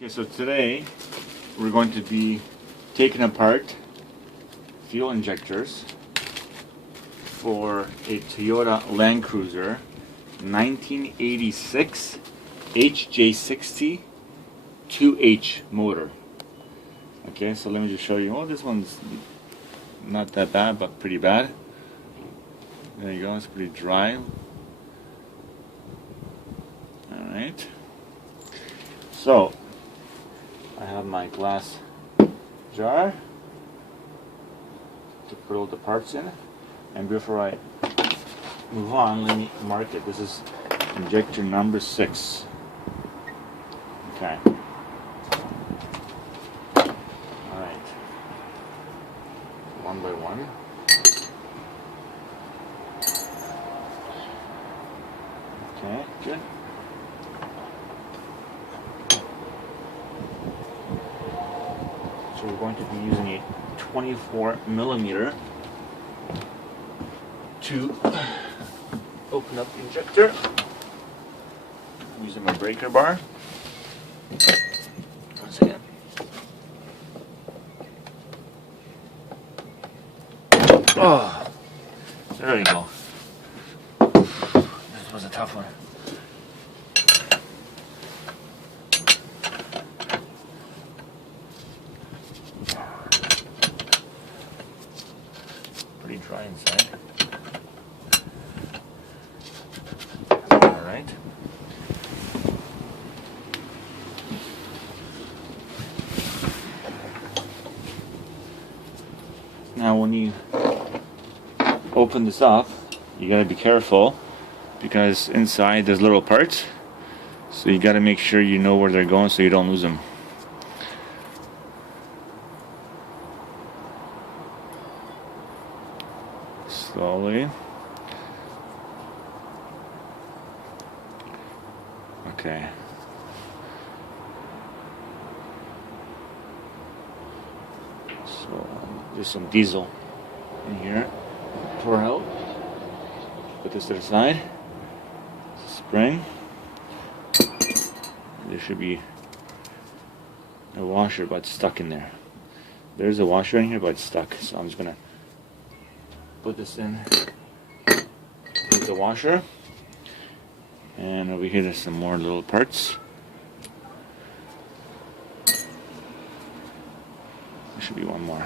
Okay, so today we're going to be taking apart fuel injectors for a Toyota Land Cruiser 1986 HJ60 2H motor. Okay, so let me just show you. Oh, this one's not that bad, but pretty bad. There you go, it's pretty dry. Alright. So, I have my glass jar to put all the parts in. And before I move on, let me mark it. This is injector number 6. Okay. Alright. One by one. Okay, good. So we're going to be using a 24 millimeter to open up the injector. I'm using my breaker bar. One second. Oh, there you go. This was a tough one. Pretty dry inside. Alright. Now when you open this up, you gotta be careful because inside there's little parts, so you gotta make sure you know where they're going so you don't lose them. Slowly. Okay. So there's some diesel in here. Pour out. Put this to the side. Spring. There should be a washer, but it's stuck in there. There's a washer in here, but it's stuck. So I'm just gonna put this in with the washer. And over here there's some more little parts. There should be one more.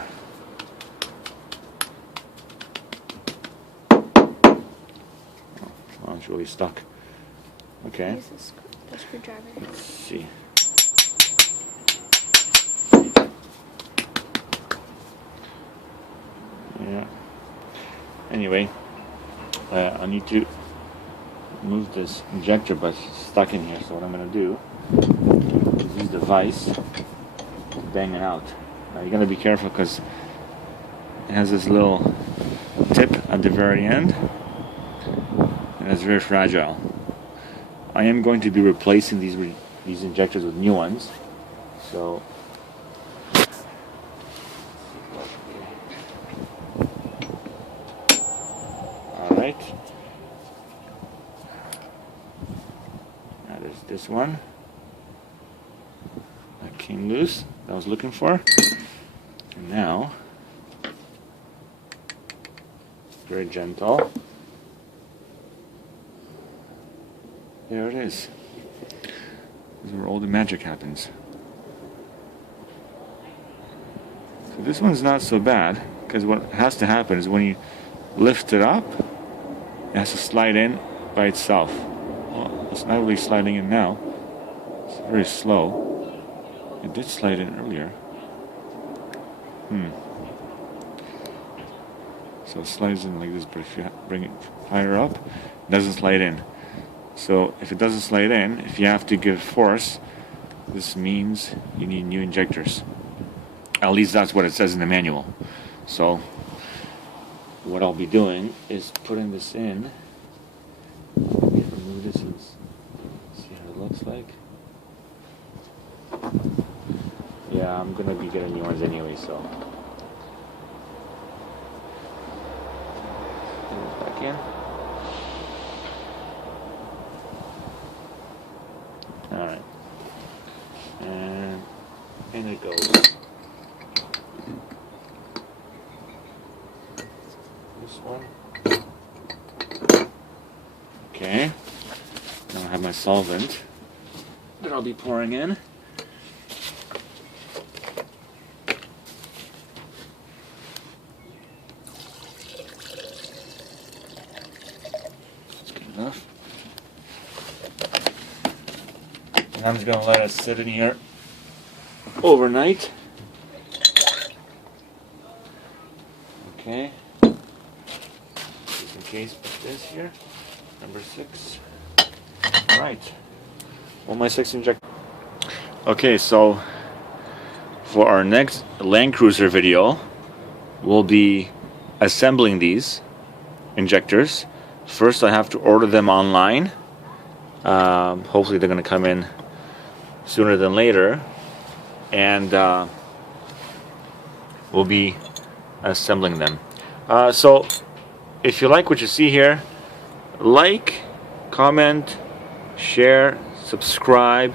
Oh, it's really stuck. Okay. Use the screwdriver. Let's see. Yeah. Anyway, I need to move this injector, but it's stuck in here. So what I'm going to do is use the vise to bang it out. Now you got to be careful because it has this little tip at the very end, and it's very fragile. I am going to be replacing these injectors with new ones. So all right. Now there's this one that came loose that I was looking for. And now, very gentle. There it is. This is where all the magic happens. So this one's not so bad, because what has to happen is when you lift it up, it has to slide in by itself. Well, it's not really sliding in now. It's very slow. It did slide in earlier. So it slides in like this, but if you bring it higher up, it doesn't slide in. So if it doesn't slide in, if you have to give force, this means you need new injectors. At least that's what it says in the manual. So what I'll be doing is putting this in. Remove this and see how it looks like. Yeah, I'm gonna be getting new ones anyway, so. Put this back in. Alright. And In it goes. This one. Okay. Now I have my solvent that I'll be pouring in. That's good enough. And I'm just going to let it sit in here overnight. Okay. Just in case, put this here. Number 6. Alright. Well, my 6 injector. Okay, so for our next Land Cruiser video, we'll be assembling these injectors. First, I have to order them online. Hopefully, they're going to come in sooner than later. And we'll be assembling them. So, if you like what you see here, like, comment, share, subscribe,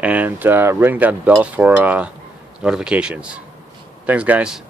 and ring that bell for notifications. Thanks, guys.